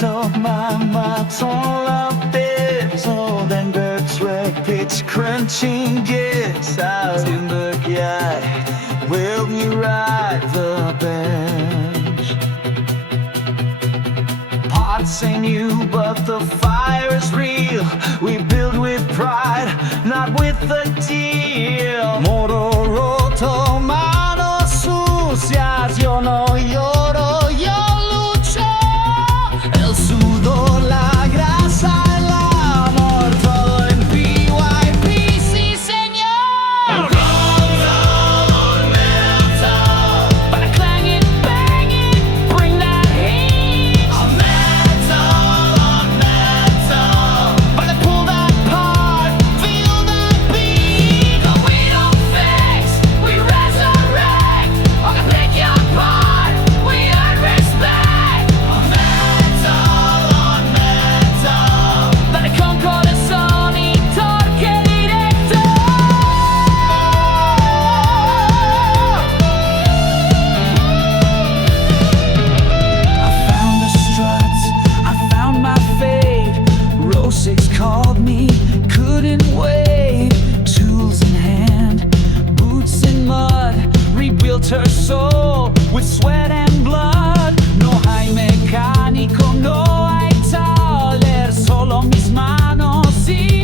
metal, my tongue of peso. Then birds were pitch crunching gears out in the yard. Will you ride the bench? Parts ain't new, but the fire is real. We build with pride, not with the deal. Motor roto, manos sucias, yo no lloro, yo lucho. El sudor, la grasa, el amor, todo en PYP, sí señor. Metal on metal, para clang it, bang it, bring that heat. Metal on metal, para pull that part, feel that beat. No, we don't fix, we resurrect. Or pick your part, we earn respect. Metal on metal, para con corazón y torque directo. I found the struts, I found my fade. Row 6 called me, couldn't wait. Tools in hand, boots in mud. Rebuilt her soul with sweat and blood. No hay mecánico, no hay taller, solo mis manos y